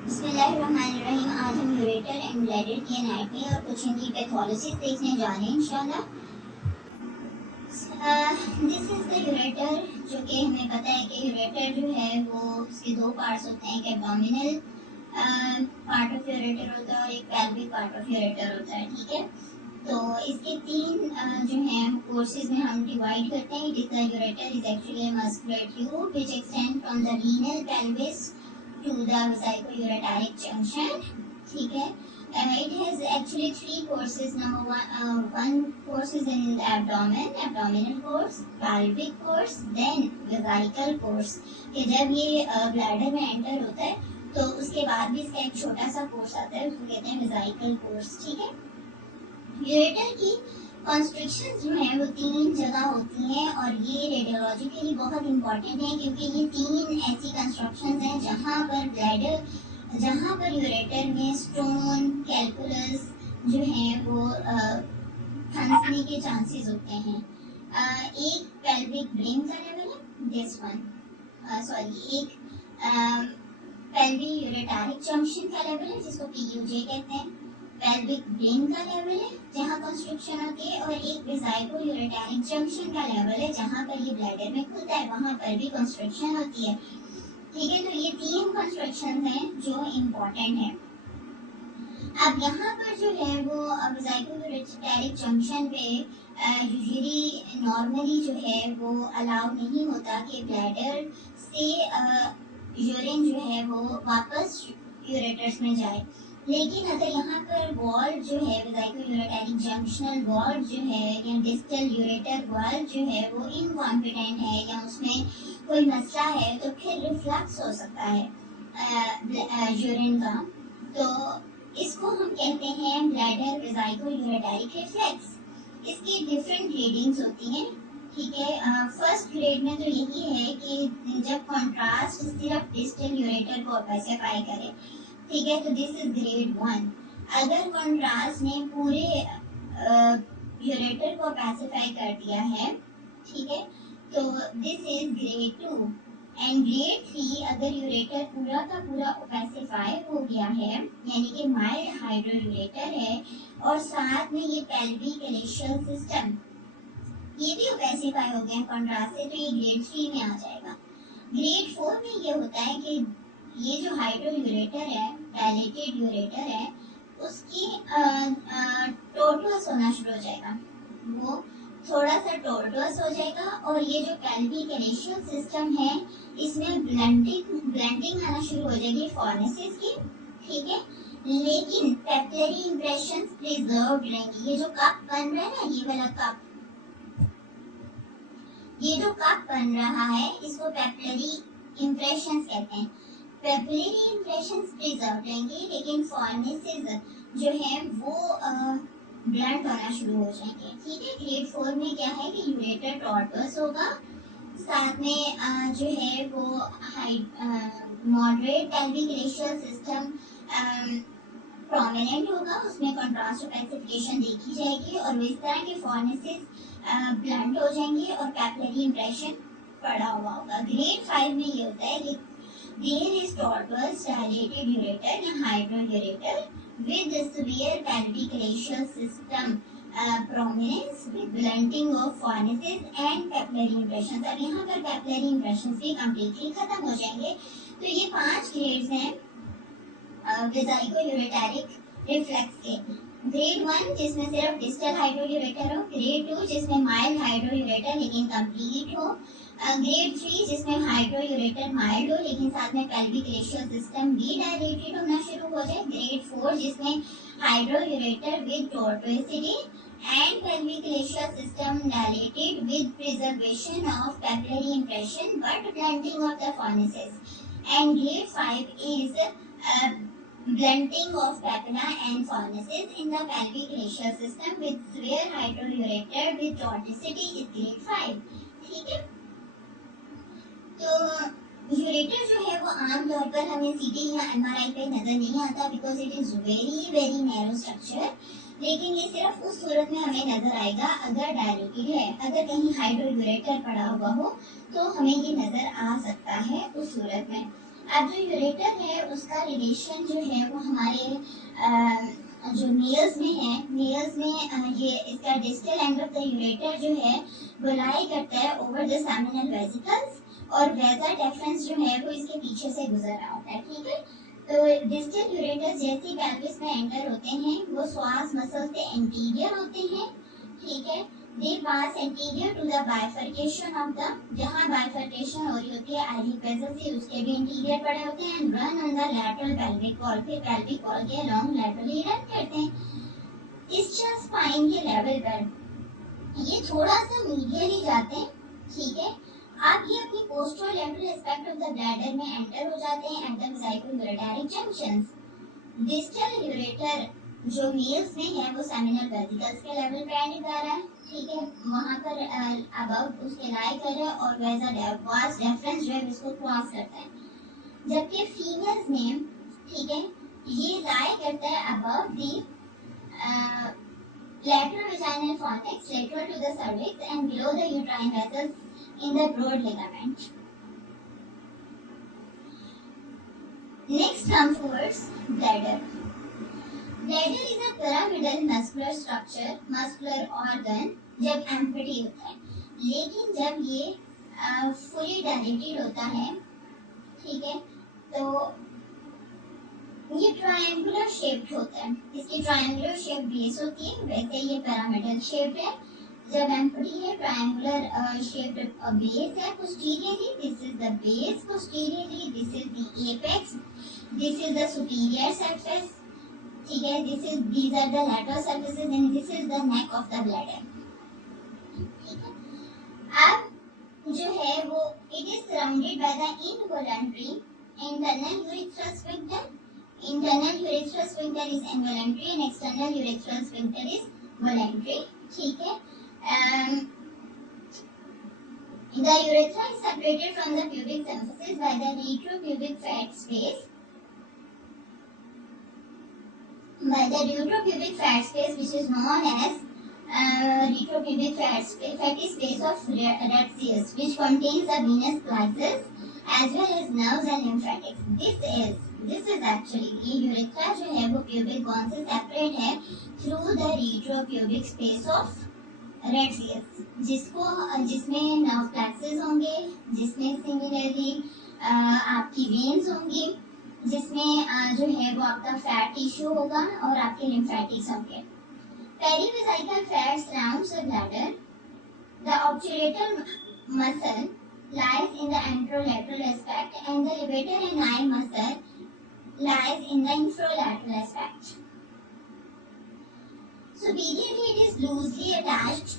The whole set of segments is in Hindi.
बिस्मिल्लाहिर्रहमानिर्रहीम। आज हम यूरेटर एंड ब्लैडर की एनाटमी और कुछ इनकी पैथोलॉजी देखने जा रहे हैं इंशाल्लाह। दिस इज द यूरेटर, जो कि हमें पता है कि यूरेटर जो है वो उसके दो पार्ट्स होते हैं। एक एब्डोमिनल पार्ट ऑफ यूरेटर होता है और एक पेल्विक पार्ट ऑफ यूरेटर होता है। ठीक है, तो इसके तीन जो हैं कोर्सेज में हम डिवाइड करते हैं। It is the ureter is actually a muscular tube which extend from the renal pelvis to the vesico-uretaric junction. ठीक है, it has actually three courses. Number one course is in the abdominal course, pelvic course, then vesical course. कि जब ये ब्लैडर में एंटर होता है तो उसके बाद भी इसका एक छोटा सा कोर्स आता है, उसको कहते हैं वेसिकल कोर्स। ठीक है, यूरेटर की कॉन्स्ट्रिक्शन जो है वो तीन जगह होती हैं और ये रेडियोलॉजी के लिए बहुत इंपॉर्टेंट है, क्योंकि ये तीन ऐसी कंस्ट्रक्शन हैं जहाँ पर यूरेटर में स्टोन कैलकुलस जो है वो फंसने के चांसेस होते हैं। एक पेल्विक ब्रेन का लेवल है, दिस वन एक पेल्विक यूरेटारिक जंक्शन का लेवल है जिसको पीयूजे कहते हैं। पेल्विक ब्रेन का लेवल है जहाँ कंस्ट्रक्शन होती है, और एक वेसाइको यूरेटारिक जंक्शन का लेवल है जहाँ पर ये ब्लैडर में खुलता है, वहाँ पर भी कंस्ट्रक्शन होती है। ठीक है, तो ये तीन कंस्ट्रक्शन हैं जो इम्पोर्टेंट है। अब यहाँ पर जो है वो वेसाइको यूरेटारिक जंक्शन पे यूजुअली नॉर्मली जो है वो अलाउ नहीं होता कि ब्लैडर से यूरिन जो है वो वापस यूरेटर्स में जाए। लेकिन अगर यहाँ पर वॉल्व जो है वेसाइको यूरेटारिक जंक्शनल वॉल्व जो है या डिस्टल यूरेटर वॉल्व जो है वो इनकॉम्पिटेंट है या उसमें कोई मसला है तो फिर रिफ्लक्स हो सकता है यूरिन का। तो इसको हम कहते हैं ब्लैडर वेसाइको यूरेटारिक रिफ्लेक्स। इसकी डिफरेंट ग्रेडिंग्स होती हैं। ठीक है, फर्स्ट ग्रेड में तो यही है कि जब कॉन्ट्रास्ट सिर्फ डिस्टल यूरेटर को स्पेसिफाई करे। ठीक है, तो दिस इज ग्रेड 1। अगर कॉन्ट्रास्ट ने पूरे यूरेटर को स्पेसिफाई कर दिया है, ठीक है, तो this is grade 2। And grade 3 अगर यूरेटर पूरा का पूरा स्पेसिफाई हो गया है, यानी कि माइल्ड हाइड्रो यूरेटर है और साथ में ये पेल्विक एलेशियल सिस्टम ये भी स्पेसिफाई हो गया कॉन्ट्रास्ट से, तो ये ग्रेड 3 में आ जाएगा। ग्रेड 4 में ये होता है कि ये जो हाइड्रो यूरेटर है, डायलेटेड यूरेटर है, उसकी टोटस होना शुरू हो जाएगा, वो थोड़ा सा टोटस हो जाएगा। और ये जो पेल्विक एलेशियल सिस्टम है इसमें ब्लंटिंग आना शुरू हो जाएगी फॉर्निसिस की। ठीक है, लेकिन पेपिलरी इंप्रेशंस प्रिजर्व्ड रहेंगी। ये जो कप बन रहा है ना, ये वाला कप, ये जो कप बन रहा है इसको पेपिलरी इंप्रेशंस कहते हैं। पेपिलरी इंप्रेशंस प्रिजर्व रहेंगे, लेकिन फॉर्निसेस जो है वो ब्लंट होना शुरू हो जाएंगे। ठीक है, ग्रेड 4 में क्या है कि यूरेटर टॉर्टस होगा, साथ में जो है वो मॉडरेट पेल्विक एलेशियल सिस्टम प्रोमिनेंट होगा, उसमें कंट्रास्ट स्पेसिफिकेशन देखी जाएगी और इस तरह के फॉर्निसेस ब्लंट हो जाएंगे और कैपिलरी इंप्रेशन पड़ा हुआ होगा। ग्रेड 5 में ये होता है कि देयर इज टॉर्टस डायलेटेड यूरेटर या hydro ureter with severe pelvic erectional system prominence with blunting of fornices and capillary impressions। अब यहाँ पर capillary impressions भी completely खत्म हो जाएंगे। तो ये 5 ग्रेड्स हैं वेसाइको यूरेटारिक रिफ्लेक्स के। ग्रेड 1 जिसमें सिर्फ डिस्टल हाइड्रो यूरेटर हो, ग्रेड 2 जिसमें माइल्ड हाइड्रो यूरेटर लेकिन कंप्लीट हो, ग्रेड 3 जिसमें हाइड्रो यूरेटर माइल्ड हो लेकिन साथ में पेल्विक एलेशियल सिस्टम भी डायलेटेड होना शुरू हो जाए, ग्रेड 4 जिसमें hydroureter with tortuosity and pelvic electrical system dilated with preservation of capillary impression but blunting of the fornices, and grade 5 is blunting of papilla and fornices in the pelvic electrical system with severe hydroureter with tonicity is grade 5। ठीक है, तो यूरेटर जो है वो आमतौर पर हमें सीटी या एमआरआई पे नजर नहीं आता because it is very very narrow structure, लेकिन ये सिर्फ उस सूरत में हमें नजर आएगा अगर डायलेटेड है। अगर कहीं हाइड्रो यूरेटर पड़ा हुआ हो तो हमें ये नजर आ सकता है उस सूरत में। अब जो यूरेटर है उसका रिलेशन जो है वो हमारे जो मेल्स में है, मेल्स में ये इसका distal end of the ureter जो है वो लाई करता है ओवर द सेमिनल वेसिकल्स, और वेसा डेफरेंस जो है वो इसके पीछे से गुजर रहा होता है, ठीक है। तो डिस्टल यूरेटर जैसे पेल्विस में एंटर होते हैं वो श्वास मसल से एंटीरियर होते हैं, ठीक है। They pass anterior to the bifurcation of the, जहाँ bifurcation हो रही होती है आइलिक वेसल से उसके भी इंटीरियर पड़े होते हैं, and run on the lateral pelvic wall, फिर pelvic wall के along laterally run करते हैं। ischial spine के लेवल पर ये थोड़ा सा मीडियली जाते हैं, ठीक है। अब ये अपनी posterolateral aspect of the bladder में एंटर हो जाते हैं at the vesicoureteric junctions. Distal ureter जो मेल्स में है वो सेमिनल वेसिकल्स के लेवल पे एंड कर रहा है, ठीक है, वहां पर अबाउट उसके लाई कर रहा है और वैसा वास डेफरेंस जो है इसको क्रॉस करता है। जबकि फीमेल्स में, ठीक है, ये लाई करता है about the lateral vaginal cortex lateral to the cervix and below the uterine vessels in the broad ligament. Next comes towards bladder. Bladder is a pyramidal muscular structure, muscular organ जब एम्प्टी होता है, लेकिन जब ये फुली डायलेटेड होता है, ठीक है, तो ये ट्रायंगुलर शेप्ड होता है, इसकी ट्रायंगुलर शेप बेस होती है, वैसे ये पिरामिडल शेप है। जब एम्प्टी है ट्रायंगुलर शेप्ड बेस है, posteriorly this is the base, posteriorly this is the apex, this is the superior surface, ठीक है, these are the lateral surfaces and this is the neck of the bladder, ठीक है। अब जो है वो it is surrounded by the involuntary internal urethral sphincter. Internal urethral sphincter is involuntary and external urethral sphincter is voluntary, ठीक है। The urethra is separated from the pubic symphysis by the retropubic fat space. By the retropubic fat space, which is known as retropubic fatty space of Retzius, which contains the venous plexus as well as nerves and lymphatics. This is actually ये urethra जो है वो pubic bone से separate है through the retropubic space of Retzius, जिसमें nerve plexus होंगे, जिसमें similarly आपकी veins होंगी, जिसमें जो है वो आपका फैट टिश्यू होगा और आपके लिम्फेटिक्स होंगे। Perivesical fat surrounds the bladder. The obturator muscle lies in the anterolateral aspect and the levator and eye muscle lies in the infralateral aspect. Superiorly it is loosely attached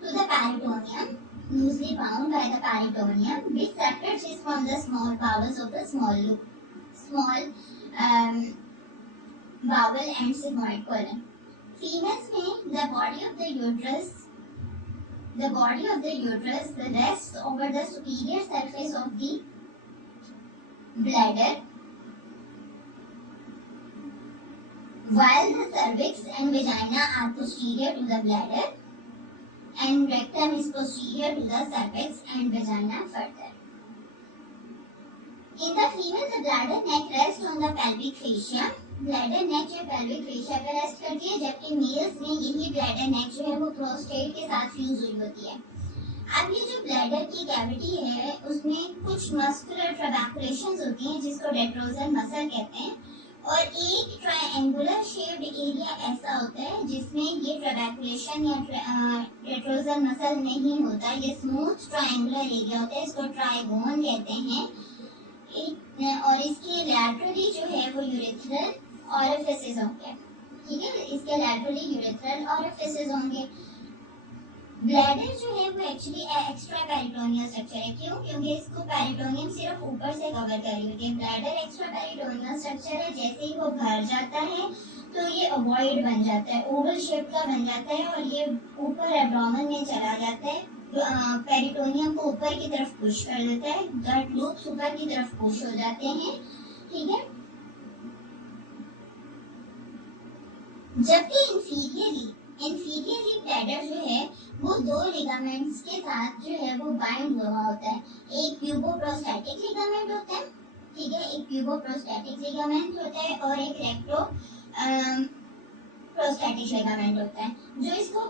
to the peritoneum, loosely bound by the peritoneum, which separates it from the small bowels of the small bowel and sigmoid colon. Females में the body of the uterus rests over the superior surface of the bladder, while the cervix and vagina are posterior to the bladder and rectum is posterior to the cervix and vagina further. In the female, the bladder neck rests on the pelvic fascia. Bladder neck जो pelvic fascia पे रेस्ट करती है, जबकि मेल्स में यही bladder neck जो है वो प्रोस्टेट के साथ फ्यूज हुई होती है। अब ये जो ब्लैडर की कैविटी है उसमें कुछ मस्कुलर ट्रबैकुलेशंस होती हैं जिसको डेट्रोजल मसल कहते हैं, और एक ट्रायंगुलर शेप्ड एरिया ऐसा होता है जिसमें ये ट्रबैकुलेशन या डेट्रोजल मसल नहीं होता, ये स्मूथ ट्रायंगुलर एरिया होता है, इसको ट्राइगोन कहते हैं। और इसके लैटरली जो है वो यूरेथ्रल ऑरिफिसेस होंगे, ठीक है, इसके लैटरली यूरेथ्रल ऑरिफिसेस होंगे। ब्लैडर जो है वो एक्चुअली एक्स्ट्रा पेरिटोनियल स्ट्रक्चर है, क्यों? क्योंकि इसको पेरिटोनियम सिर्फ ऊपर से कवर कर रही होती है। ब्लैडर एक्स्ट्रा पेरिटोनियल स्ट्रक्चर है, जैसे ही वो भर जाता है तो ये ओवॉइड बन जाता है, ओवल शेप का बन जाता है और ये ऊपर एब्डोमेन में चला जाता है, पेरिटोनियम को ऊपर की तरफ पुश कर देता है, गट लूप्स ऊपर की तरफ पुश हो जाते हैं, ठीक है। जबकि इंफीरियरली ब्लैडर जो है वो दो लिगामेंट्स के साथ जो है वो बाइंड हुआ होता है। एक प्यूबोप्रोस्टैटिक लिगामेंट होता है ठीक है, एक ट्यूबोप्रोस्टैटिक लिगामेंट होता है और एक रेक्टो प्रोस्टैटिक लिगामेंट होता है, जो इसको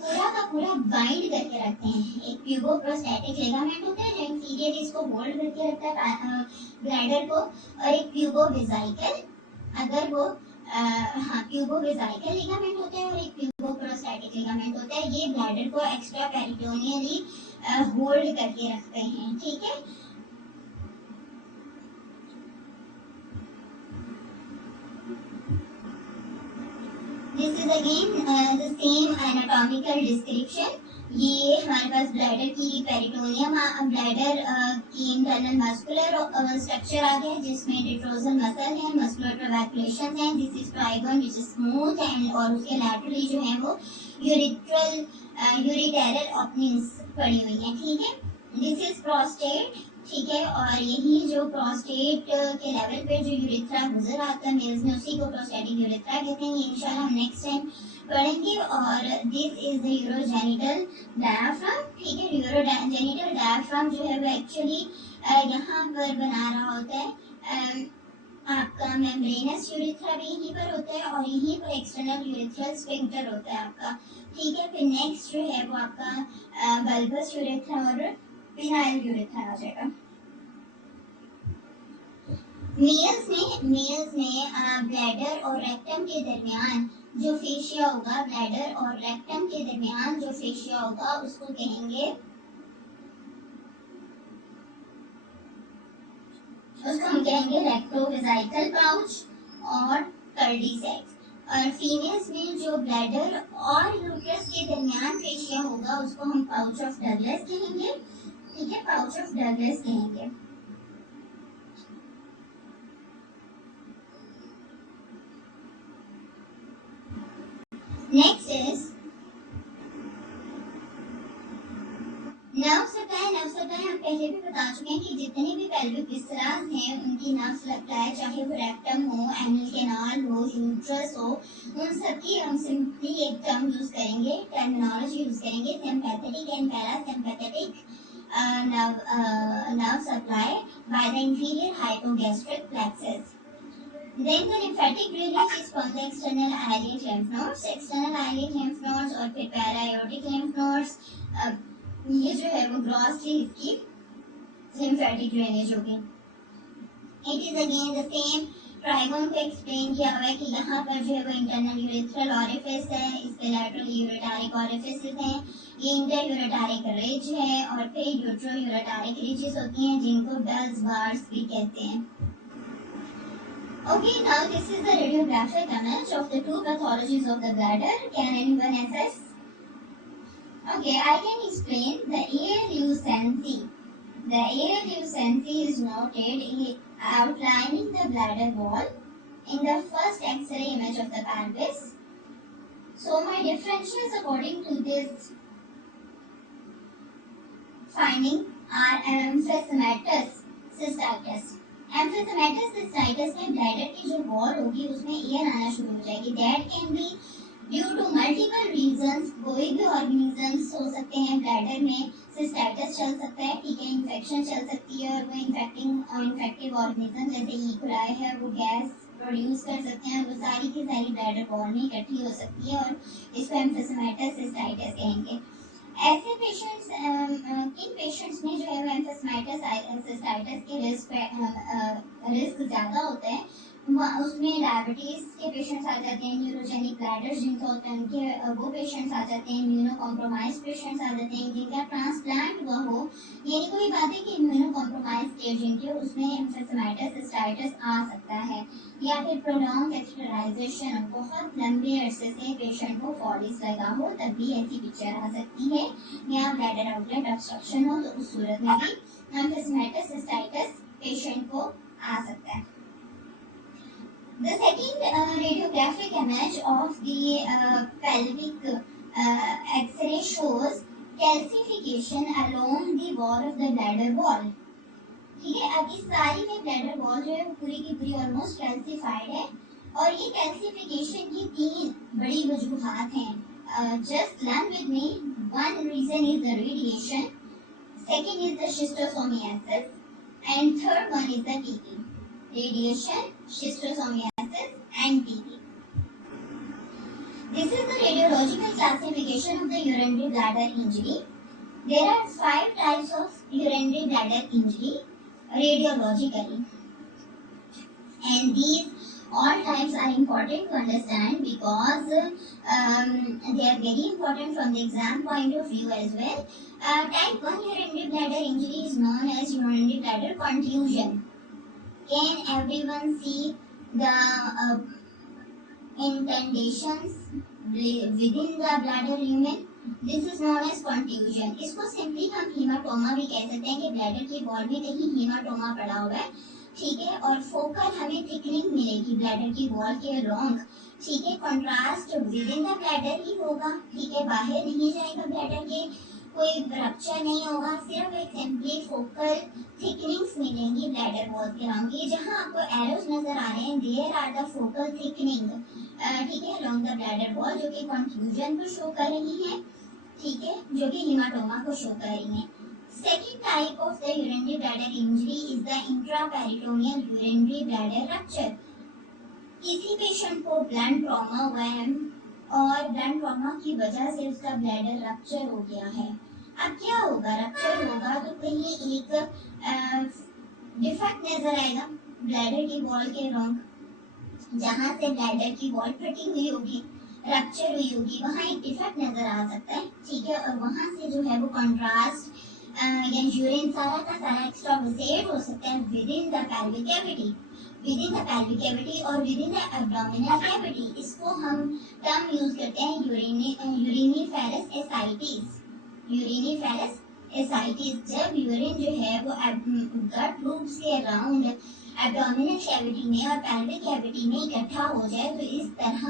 पूरा का पूरा बाइंड करके रखते हैं। एक ट्यूबोप्रोस्टैटिक लिगामेंट होता है जो इंटीरियर इसको होल्ड करके रखता है ब्लैडर को, और एक ट्यूबोवेसाइकल, अगर वो हाँ ट्यूबोवेसाइकल लिगामेंट होता है और एक ट्यूबोप्रोस्टैटिक लिगामेंट होता है। ये ब्लैडर को एक्स्ट्रा पेरिटोनियली होल्ड करके रखते हैं, ठीक है। This is again the same anatomical description. ये हमारे पास ब्लैडर की पेरिटोनियम, ब्लैडर की इंटरनल मस्कुलर स्ट्रक्चर आ गया जिसमें डिट्रोजल मसल है, मस्कुलर ट्रैबैकुलेशन है, this is trigon which is smooth and, और उसके लैटरली जो है वो यूरिटेरल ओपनिंग्स पड़ी हुई है, ठीक है। दिस इज प्रोस्टेट, ठीक है, और यही जो प्रोस्टेट के लेवल पे जो यूरिथ्रा गुजर आता है मेल्स में, उसी को प्रोस्टेटिक यूरिथ्रा कहते हैं। इंशाल्लाह हम नेक्स्ट टाइम पढ़ेंगे। और this is the urogenital diaphragm, ठीक है। यूरोजेनिटल डायाफ्राम जो है वो एक्चुअली यहाँ पर बना रहा होता है, आपका मेम्ब्रेनस यूरिथ्रा भी यहीं पर होता है और यहीं पर एक्सटर्नल यूरिथ्रल स्फिंक्टर होता है आपका, ठीक है। फिर नेक्स्ट जो है वो आपका बल्बस यूरिथ्रा और पिनाइल यूरिथ्रा आ जाएगा। मेल्स में ब्लैडर और रेक्टम के दरमियान जो फेशिया होगा, ब्लैडर और रेक्टम के दरमियान जो फेशिया होगा उसको कहेंगे, उसको हम कहेंगे रेक्टोवेसाइकल पाउच और कर्डिसेक्स। और फीमेल्स में जो ब्लैडर और यूट्रस के दरमियान फेशिया होगा उसको हम पाउच ऑफ डगलस कहेंगे, ठीक है, पाउच ऑफ डगलस कहेंगे। Next is nerve supply. Nerve supply हम पहले भी बता चुके हैं कि जितने भी पेल्विक विसरास हैं उनकी नर्व सप्लाई, चाहे वो रेक्टम हो, एनल कैनाल हो, यूट्रस हो, उन सबकी हम सिंपली एक टर्म यूज करेंगे, टर्मिनोलॉजी यूज करेंगे, sympathetic and parasympathetic nerve supply by the inferior hypogastric plexus. Then the lymphatic drainage is from the external ileate lymph nodes, external ileate lymph nodes और फिर para-aortic lymph nodes। ये जो है वो ग्रॉसली इसकी lymphatic drainage होगी। It is again the same trigon को एक्सप्लेन किया हुआ है कि यहाँ पर जो है वो इंटरनल यूरिथ्रल ऑरिफिस है, इसके लैटरल यूरेटारिक ऑरिफिसेस हैं, ये इंटर यूरेटारिक रिज है और फिर यूट्रो यूरेटारिक रिजेस होती हैं जिनको बेल्स बार्स भी कहते हैं। Okay, now this is the radiographic image of the two pathologies of the bladder. Can anyone assess? Okay, I can explain the ALU-SENCI. The ALU-SENCI is noted outlining the bladder wall in the first X-ray image of the pelvis. So my differentials according to this finding are emphysematous cystitis. Emphysematous cystitis में ब्लैडर की जो वॉल होगी उसमें एयर आना शुरू हो जाएगी। That can be due to multiple reasons। कोई भी ऑर्गेनिजम्स हो सकते हैं ब्लैडर में, सिस्टाइटिस चल सकता है, ठीक है, इन्फेक्शन चल सकती है और वो इन्फेक्टिव ऑर्गेनिज्म जैसे ई कोलाई है वो गैस प्रोड्यूस कर सकते हैं, वो सारी की सारी ब्लैडर वॉल में इकट्ठी हो सकती है और इसको एम्फिसेमेटस सिस्टाइटिस कहेंगे। ऐसे पेशेंट्स किन पेशेंट्स में जो है वो एम्फिसेमेटस सिस्टाइटिस के रिस्क ज़्यादा होता है, उसमें डायबिटीज के पेशेंट्स आ जाते हैं, न्यूरोजेनिक ब्लैडर जिनका होता है उनके वो पेशेंट्स आ जाते हैं, इम्यूनो कॉम्प्रोमाइज पेशेंट्स आ जाते हैं जिनका ट्रांसप्लांट हुआ हो। ये नहीं कोई बात है कि इम्यूनो कॉम्प्रोमाइज स्टेज जिनके उसमें एम्फिसेमेटस सिस्टाइटिस आ सकता है, या फिर प्रोलॉन्ग एक्सटरलाइजेशन, बहुत लंबे अरसे से पेशेंट को फॉलिस लगा हो तब भी ऐसी पिक्चर आ सकती है, या ब्लैडर आउटलेट ऑब्स्ट्रक्शन हो तो उस सूरत में भी एम्फिसेमेटस सिस्टाइटिस पेशेंट को आ सकता है। The second radiographic image of the pelvic X-ray shows calcification along the wall of the bladder wall. ठीक है, अब इस सारी में ब्लैडर वॉल जो है वो पूरी की पूरी ऑलमोस्ट कैल्सिफाइड है और ये कैल्सिफिकेशन की तीन बड़ी वजूहात हैं। Just learn with me. One reason is the radiation. Second is the schistosomiasis. and third one is the TB, radiation, schistosomiasis and TB. This is the radiological classification of the urinary bladder injury. There are 5 types of urinary bladder injury radiologically, and these all types are important to understand because they are very important from the exam point of view as well. Type 1 urinary bladder injury is known as urinary bladder contusion. Can everyone see the indentations within the bladder lumen? This is known as contusion. इसको सिंपली हम हीमाटोमा भी कह सकते हैं कि ब्लैडर की वॉल में कहीं हीमाटोमा पड़ा हुआ है, ठीक है, और फोकल हमें थिकनिंग मिलेगी ब्लैडर की वॉल के अलोंग, ठीक है। Contrast within the bladder ही होगा, ठीक है, बाहर नहीं जाएगा ब्लैडर के, कोई रप्चर नहीं होगा, सिर्फ एक सिंपली फोकल थिकनिंग्स मिलेंगी ब्लैडर वॉल के अराउंड। ये जहां आपको एरोज नजर आ रहे हैं, there are the focal thickening, ठीक है, अलोंग द ब्लैडर वॉल, जो कि कंफ्यूजन को शो कर रही है, ठीक है, जो कि हीमाटोमा को शो कर रही है। Second type of the urinary bladder injury is the intraperitoneal urinary bladder rupture. किसी पेशेंट को ब्लंट ट्रॉमा हुआ है और ब्लंट ट्रॉमा की वजह से उसका ब्लैडर रप्चर हो गया है। अब क्या होगा, रप्चर होगा तो कहीं एक डिफेक्ट नजर आएगा ब्लैडर की वॉल के अराउंड, जहां से ब्लैडर की वॉल फटी हुई होगी, रप्चर हुई होगी, वहां एक डिफेक्ट नजर आ सकता है, ठीक है, और वहां से जो है वो कंट्रास्ट या यूरिन सारा का सारा एक्स्ट्रावसेट हो सकता है within the pelvic cavity, within the pelvic cavity और within the abdominal cavity. इसको हम टर्म यूज करते हैं यूरिनिफेरस एसाइटिस, यूरिनिफेरस एसाइटिस। जब यूरिन जो है वो गट लूप्स के अराउंड एब्डोमिनल कैविटी में और पेल्विक कैविटी में इकट्ठा हो जाए, तो इस तरह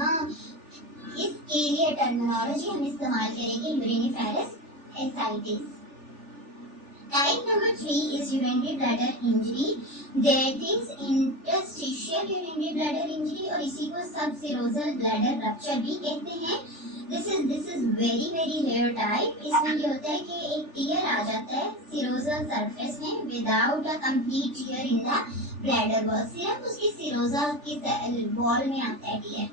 इसके लिए टर्मिनोलॉजी हम इस्तेमाल करेंगे uriniferous ascites. Type number 3 is urinary bladder injury, that is interstitial urinary bladder injury, और इसी को subserosal bladder rupture भी कहते हैं। This is very rare type। इसमें ये होता है कि एक टीयर आ जाता है serosal surface में without a complete tear in the bladder wall, सिर्फ उसकी serosa की वॉल में आता है टीयर,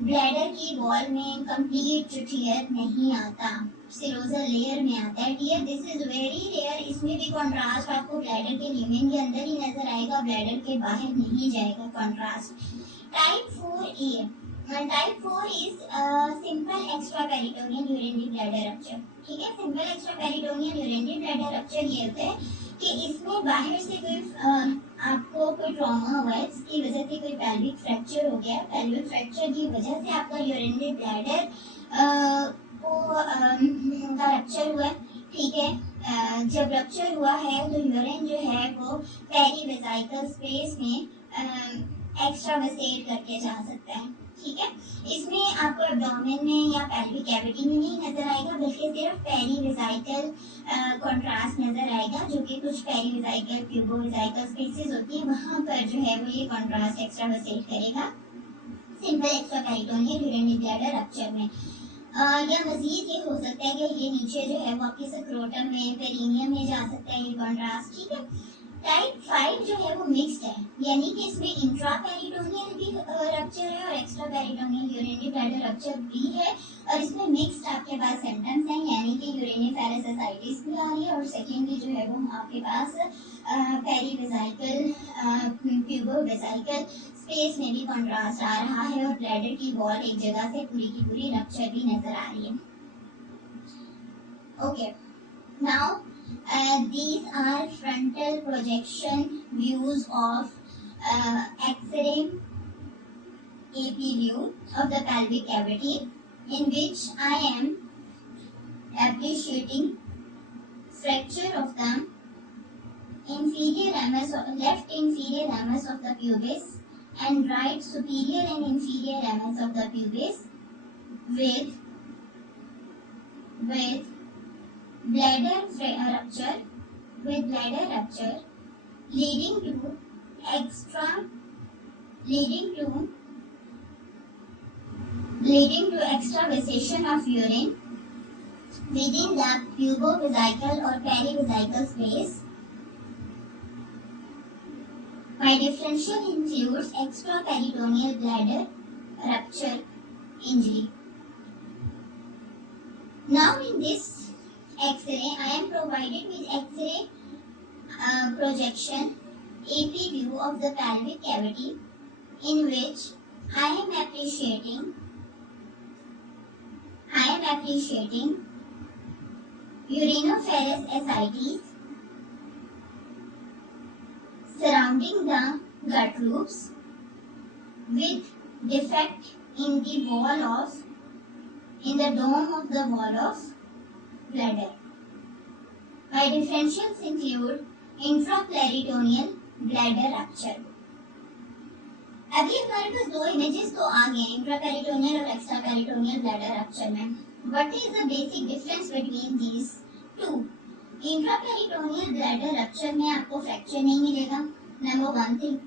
ब्लैडर की वॉल में कंप्लीट टीयर नहीं आता, सिरोजल लेयर में आता है tear. This is very rare. इसमें भी कंट्रास्ट आपको ब्लैडर के ल्यूमेन के अंदर ही नजर आएगा, ब्लैडर के बाहर नहीं जाएगा contrast. Type 4A, type 4 is simple extraperitoneal urinary bladder rupture, ठीक है। Simple extraperitoneal urinary bladder rupture ये होता है कि इसमें बाहर से कोई आपको कोई ट्रॉमा हुआ है, इसकी वजह से कोई पेल्विक फ्रैक्चर हो गया, पेल्विक फ्रैक्चर की वजह से आपका यूरिनरी ब्लैडर का रप्चर हुआ, ठीक है। जब रप्चर हुआ है तो यूरिन जो है वो पेरीवेसाइकल स्पेस में एक्स्ट्रावेसेट करके जा सकता है, ठीक है। इसमें आपको एब्डोमेन में या पेल्विक कैविटी में नहीं नजर आएगा, बल्कि सिर्फ पेरीवेसाइकल कंट्रास्ट नजर आएगा, जो कि कुछ पेरीवेसाइकल प्यूबोवेसाइकल स्पेसेस होती है, वहां पर जो है वो ये कंट्रास्ट एक्स्ट्रावेसेट करेगा simple extraperitoneal urinary bladder rupture में। या मजीद ये हो सकता है कि ये नीचे जो है वो आपके स्क्रोटम में, पेरिनियम में जा सकता है ये कंट्रास्ट, ठीक है। टाइप 5 जो है वो मिक्स्ड है, यानी कि इसमें इंट्रापेरिटोनियल भी रप्चर है और एक्स्ट्रापेरिटोनियल यूरिनरी ब्लैडर रप्चर भी है, और इसमें मिक्स्ड आपके पास सिम्टम्स हैं, यानी कि यूरिनिफेरस एसाइटिस भी आ रही है, और सेकेंडली जो है वो आपके पास पेरीवेसाइकल प्यूबोवेसाइकल स्पेस में भी कंट्रास्ट आ रहा है, और ब्लैडर की वॉल एक जगह से पूरी की पूरी रप्चर भी नजर आ रही है। Okay, now these are frontal projection views of X-ray AP view of the pelvic cavity, in which I am appreciating fracture of the inferior MS of left inferior MS of the pubis and right superior and inferior MS of the pubis with bladder rupture, with bladder rupture leading to extravasation of urine within the pubovesical or perivesical space, Bidifferential includes extraperitoneal bladder rupture injury. Now in this X-ray, I am provided with X-ray projection AP view of the pelvic cavity, in which I am appreciating urinoferous ascites surrounding the gut loops with defect in the dome of the wall of bladder. Bidifferentials include intraperitoneal bladder rupture. अभी हमारे पास दो इमेजेस तो आ गए, इंट्रापेरिटोनियल और एक्स्ट्रापेरिटोनियल ब्लैडर रप्चर में. What is the basic difference between these two? Intraperitoneal bladder rupture में आपको फ्रैक्चर नहीं मिलेगा, number one thing.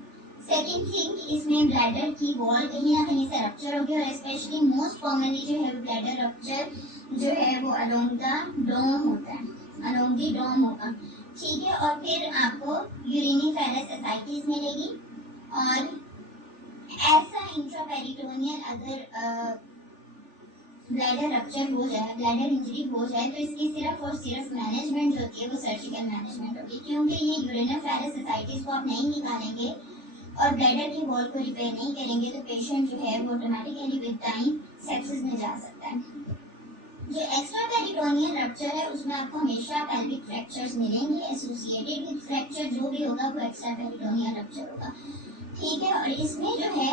Second thing, इसमें ब्लैडर की वॉल कहीं ना कहीं से रप्चर होगी और स्पेशली मोस्ट कॉमनली जो है ब्लैडर रप्चर जो है वो अलोंग द डोम होता है, अलोंग द डोम होगा. ठीक है, और फिर आपको यूरिनिफेरस एसाइटिस मिलेगी. और ऐसा इंट्रापेरिटोनियल अगर ब्लैडर रप्चर हो जाए, ब्लैडर इंजरी हो जाए, तो इसकी सिर्फ और सिर्फ मैनेजमेंट जो होती है वो सर्जिकल मैनेजमेंट होगी, क्योंकि ये यूरिनिफेरस एसाइटिस को आप नहीं निकालेंगे और ब्लैडर की वॉल को रिपेयर नहीं करेंगे तो पेशेंट जो है वो ऑटोमेटिकली विद टाइम सेप्सिस में जा सकता है. जो एक्स्ट्रापेरिटोनियल रप्चर है उसमें आपको हमेशा पेल्विक फ्रैक्चर्स मिलेंगे एसोसिएटेड विद फ्रैक्चर, जो भी होगा वो एक्स्ट्रापेरिटोनियल रप्चर होगा. ठीक है, और इसमें जो है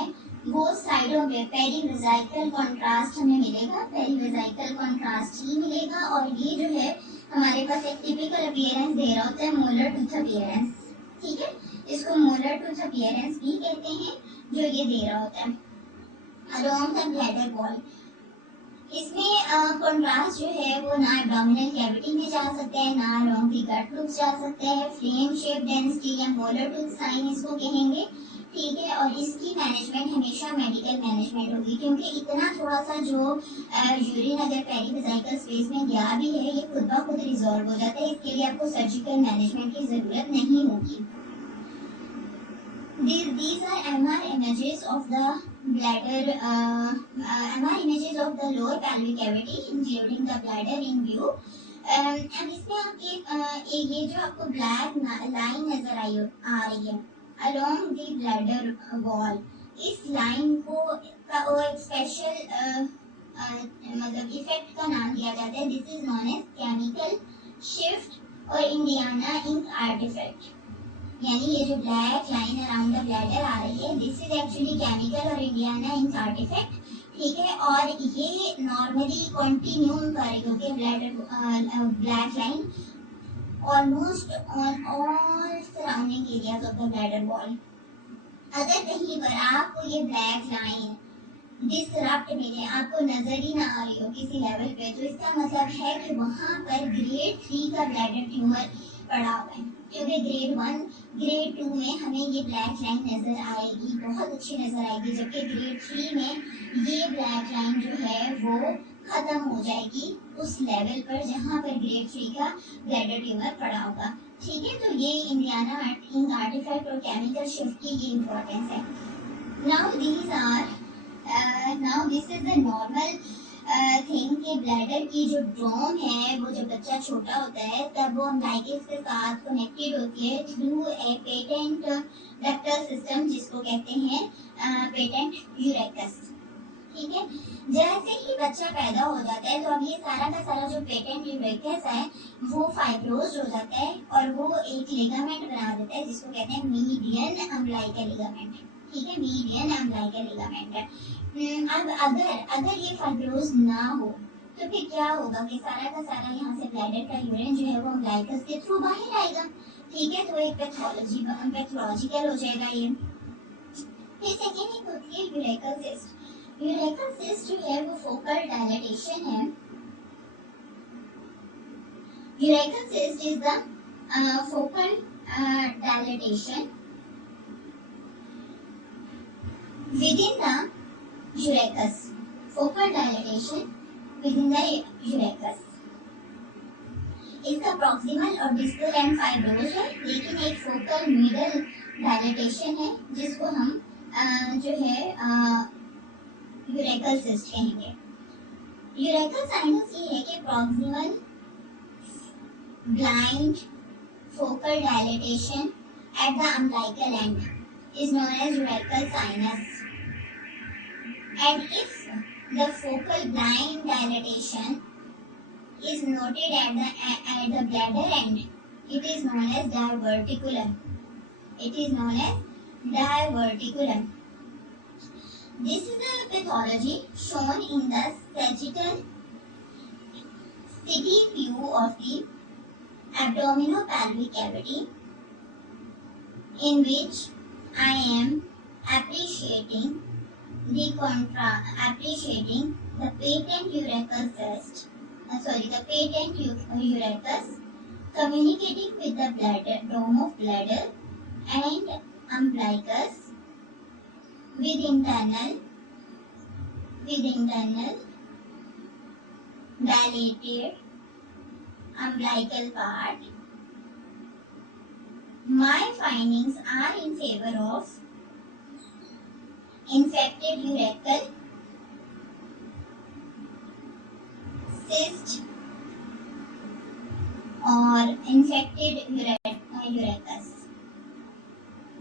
वो साइडों पे पेरीवेजाइकल कॉन्ट्रास्ट हमें मिलेगा, पेरीवेजाइकल कॉन्ट्रास्ट ही मिलेगा. और ये जो है हमारे पास एक टिपिकल अपीयरेंस दे रहा होता है, मोलर टूथ अपीयरेंस. ठीक है, इसको मोलर टूथ अपीयरेंस भी कहते हैं, जो ये दे रहा होता है अलोंग द ब्लैडर वॉल. इसमें कॉन्ट्रास्ट जो है वो ना एब्डोमिनल कैविटी में जा सकते हैं, ना अलोंग द गट लूप जा सकते हैं. फ्लेम शेप डेंसिटी या मोलर टूथ साइन इसको कहेंगे. ठीक है, और इसकी मैनेजमेंट हमेशा मेडिकल मैनेजमेंट होगी, क्योंकि इतना थोड़ा सा जो यूरिन अगर पेरीवेजाइकल स्पेस में गया भी है ये खुद ब खुद रिजॉल्व हो जाता है. इसके लिए आपको सर्जिकल मैनेजमेंट की जरूरत नहीं होगी. These are MR images of the bladder, MR images of the lower pelvic cavity, including the bladder in view. अब इसमें आपकी ये जो आपको ब्लैक लाइन नजर आ रही है along the bladder wall, इस लाइन को एक स्पेशल मतलब इफेक्ट का नाम दिया जाता है. This is known as chemical shift और इंडियाना इंक आर्टिफैक्ट. यानी ये जो black line around the bladder आ रही है, दिस इज एक्चुअली केमिकल और इंडियाना इंक आर्टिफैक्ट. ठीक है, और ये नॉर्मली कंटिन्यू करेगी, okay, bladder black line almost on all surrounding areas of the bladder wall. अगर कहीं पर आपको ये ब्लैक लाइन डिसरप्ट मिले, आपको नजर ही ना आ रही हो किसी लेवल पे, तो इसका मतलब है कि वहाँ पर ग्रेड 3 का ब्लैडर ट्यूमर पड़ा हुआ है. क्योंकि ग्रेड 1 ग्रेड 2 में हमें ये ब्लैक लाइन नजर आएगी, बहुत अच्छी नजर आएगी, जबकि ग्रेड 3 में ये ब्लैक लाइन जो है वो खत्म हो जाएगी उस लेवल पर जहाँ पर ग्रेड 3 का ब्लैडर ट्यूमर पड़ा होगा. ठीक है, तो ये इंडियाना इंक आर्टिफैक्ट और केमिकल शिफ्ट की ये इम्पोर्टेंस है. Now this is the normal thing कि ब्लैडर की जो ड्रोम है वो जब बच्चा छोटा होता है तब वो अम्ब्लाइकस के साथ कनेक्टेड होती है through a patent ductal system, जिसको कहते हैं पेटेंट यूरेकस. ठीक है, जैसे ही बच्चा पैदा हो जाता है तो अब ये सारा का सारा जो पेटेंट यूरेकस है वो फाइब्रोज हो जाता है और वो एक लिगामेंट बना देता है, जिसको कहते हैं मीडियन अम्ब्लाइकल लिगामेंट. ठीक है, मीडियन अम्ब्लाइकल लिगामेंट है. अब अगर ये फाइब्रोज ना हो तो फिर क्या होगा कि सारा का सारा यहाँ से ब्लैडर का यूरिन जो है वो अम्ब्लाइकस के थ्रू बाहर आएगा. ठीक है, तो एक पैथोलॉजिकल हो जाएगा ये. फिर सेकेंड एक होती है यूरेकल सिस्ट. यूरेकल सिस्ट जो है वो फोकल डायलेटेशन है. Urachal cyst is the focal dilatation within the urethus. Focal dilatation within the urethus. इसका प्रॉक्सिमल और डिस्टल एंड फाइब्रोज है, लेकिन एक फोकल मिडल डायलेटेशन है जिसको हम जो है यूरेकल सिस्ट कहेंगे। यूरेकल साइनस ये है कि proximal blind focal dilatation at the umbilical end is known as urachal sinus, and if the focal blind dilatation is noted at the bladder end, it is known as diverticulum. It is known as diverticulum. This is the pathology shown in the sagittal city view of the abdominopelvic cavity, in which I am appreciating the patent urachal cyst, the patent urachus communicating with the bladder, dome of bladder and umbilicus with internal dilated umbilical part. My findings are in favor of infected urachal cyst or infected urachus.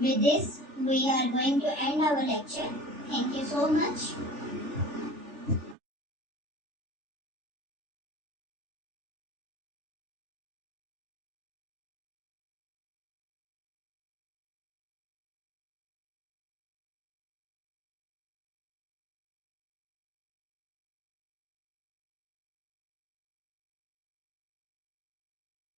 With this, we are going to end our lecture. Thank you so much.